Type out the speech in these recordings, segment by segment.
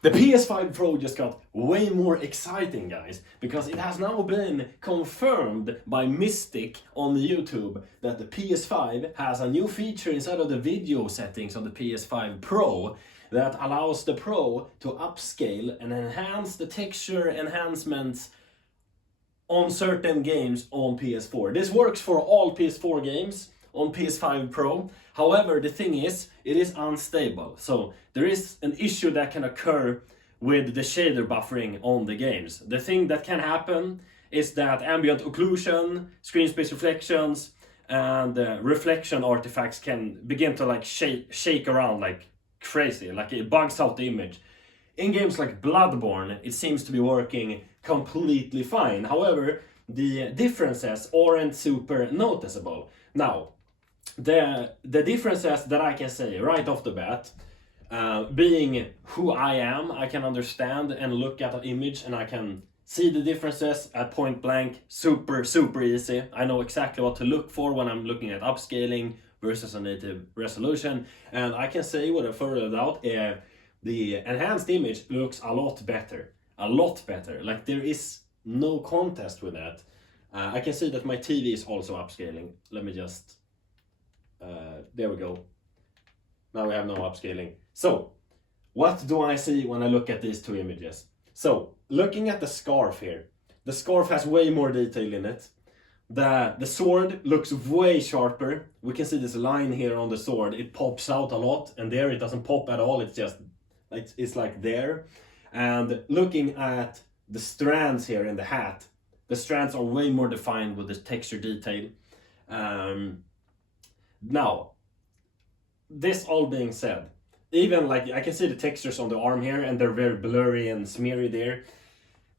The PS5 Pro just got way more exciting, guys, because it has now been confirmed by Mystic on YouTube that the PS5 has a new feature inside of the video settings of the PS5 Pro that allows the Pro to upscale and enhance the texture enhancements on certain games on PS4. This works for all PS4 games on PS5 Pro. However, the thing is, it is unstable. So there is an issue that can occur with the shader buffering on the games. The thing that can happen is that ambient occlusion, screen space reflections, and reflection artifacts can begin to like shake around like crazy, like it bugs out the image. In games like Bloodborne, it seems to be working completely fine. However, the differences aren't super noticeable. Now, the differences that I can say right off the bat, being who I am, I can understand and look at an image and I can see the differences at point blank, super easy. I know exactly what to look for when I'm looking at upscaling versus a native resolution, and I can say with a further doubt, the enhanced image looks a lot better. Like there is no contest with that. I can see that my TV is also upscaling. Let me just, there we go. Now we have no upscaling. So, what do I see when I look at these two images? So, looking at the scarf here, the scarf has way more detail in it. The sword looks way sharper. We can see this line here on the sword. It pops out a lot, and there it doesn't pop at all. It's just, it's like there. And looking at the strands here in the hat, the strands are way more defined with this texture detail. Now, this all being said, even like I can see the textures on the arm here and they're very blurry and smeary there.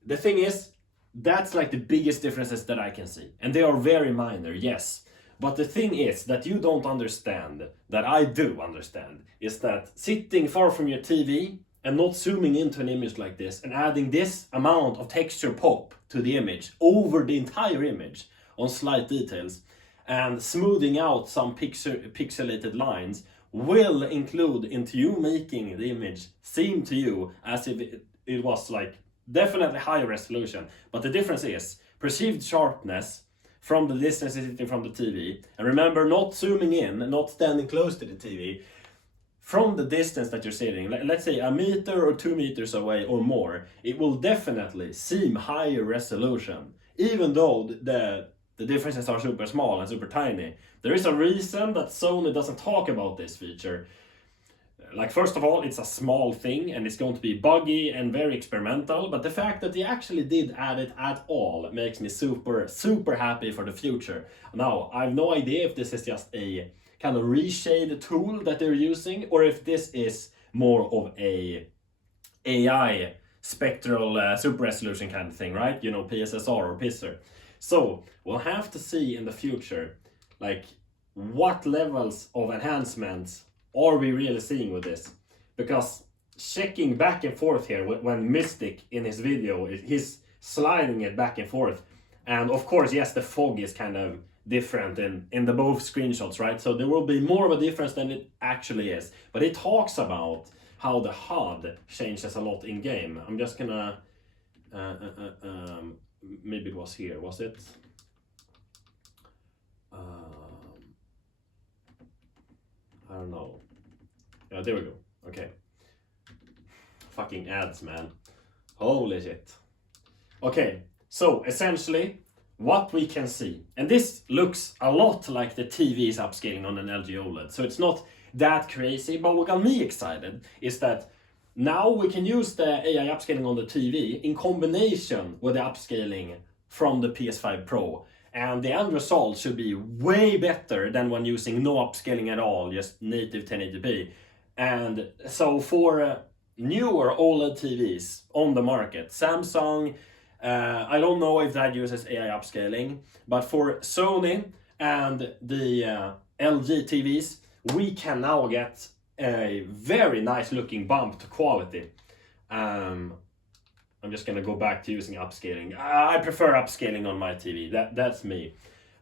The thing is, that's like the biggest differences that I can see. And they are very minor, yes. But the thing is that you don't understand, that I do understand, is that sitting far from your TV and not zooming into an image like this and adding this amount of texture pop to the image over the entire image on slight details and smoothing out some pixelated lines will include into you making the image seem to you as if it was like definitely higher resolution. But the difference is perceived sharpness from the distance sitting from the TV. And remember, not zooming in, not standing close to the TV. From the distance that you're sitting, let's say a meter or 2 meters away or more, it will definitely seem higher resolution. Even though the differences are super small and super tiny. There is a reason that Sony doesn't talk about this feature. Like, first of all, it's a small thing and it's going to be buggy and very experimental, but the fact that they actually did add it at all makes me super happy for the future. Now, I have no idea if this is just a kind of reshade tool that they're using, or if this is more of a AI spectral super resolution kind of thing, right? You know, PSSR or PISR. So we'll have to see in the future, like, what levels of enhancements are we really seeing with this? Because checking back and forth here, when Mystic in his video, he's sliding it back and forth. And of course, yes, the fog is kind of different in the both screenshots, right? So there will be more of a difference than it actually is. But it talks about how the HUD changes a lot in game. I'm just gonna, maybe it was here, was it? I don't know. Yeah, there we go. Okay. Fucking ads, man. Holy shit. Okay, so essentially, what we can see, and this looks a lot like the TV is upscaling on an LG OLED, so it's not that crazy, but what got me excited is that now we can use the AI upscaling on the TV in combination with the upscaling from the PS5 Pro. And the end result should be way better than when using no upscaling at all, just native 1080p. And so for newer OLED TVs on the market, Samsung, I don't know if that uses AI upscaling, but for Sony and the LG TVs, we can now get a very nice looking bump to quality. I'm just gonna go back to using upscaling. I prefer upscaling on my TV, that's me.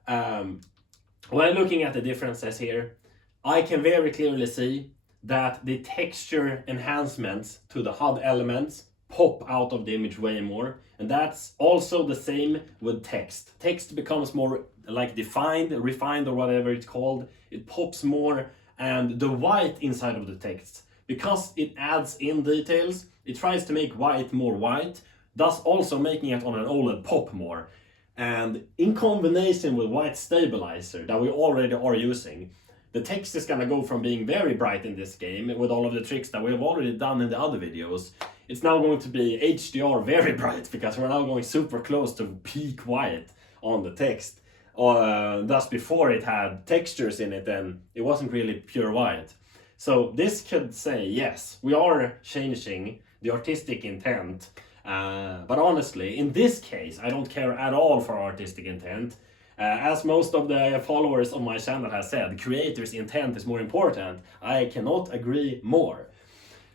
When looking at the differences here, I can very clearly see that the texture enhancements to the HUD elements pop out of the image way more. And that's also the same with text. Text becomes more like defined, refined, or whatever it's called. It pops more, and the white inside of the text, because it adds in details, it tries to make white more white, thus also making it on an OLED pop more. And in combination with white stabilizer that we already are using, the text is gonna go from being very bright in this game with all of the tricks that we have already done in the other videos. It's now going to be HDR very bright, because we're now going super close to peak white on the text. Thus before it had textures in it and it wasn't really pure white. So this could say, yes, we are changing the artistic intent. But honestly, in this case, I don't care at all for artistic intent. As most of the followers on my channel have said, creators' intent is more important. I cannot agree more.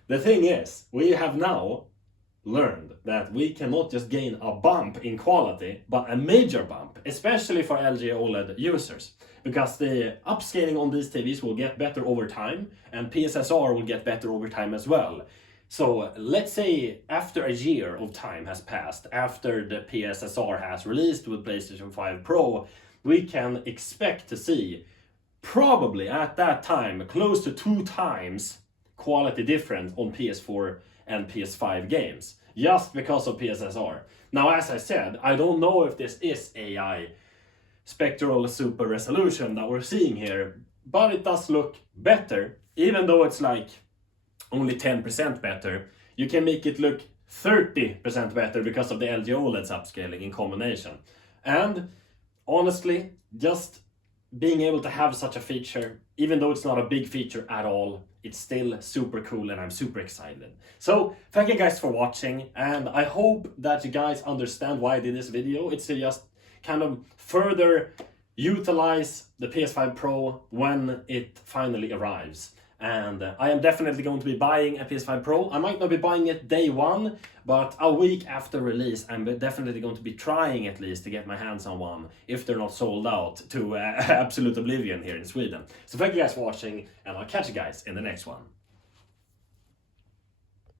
The thing is, we have now learned that we cannot just gain a bump in quality, but a major bump, especially for LG OLED users. Because the upscaling on these TVs will get better over time, and PSSR will get better over time as well. So let's say after a year of time has passed, after the PSSR has released with PlayStation 5 Pro, we can expect to see, probably at that time, close to 2 times quality difference on PS4 and PS5 games, just because of PSSR. Now, as I said, I don't know if this is AI spectral super resolution that we're seeing here, but it does look better, even though it's like only 10% better. You can make it look 30% better because of the LG OLED's upscaling in combination. And honestly, just being able to have such a feature, even though it's not a big feature at all, it's still super cool and I'm super excited. So thank you guys for watching, and I hope that you guys understand why I did this video. It's to just kind of further utilize the PS5 Pro when it finally arrives. And I am definitely going to be buying a PS5 Pro. I might not be buying it day one, but a week after release, I'm definitely going to be trying at least to get my hands on one, if they're not sold out to absolute oblivion here in Sweden. So thank you guys for watching, and I'll catch you guys in the next one.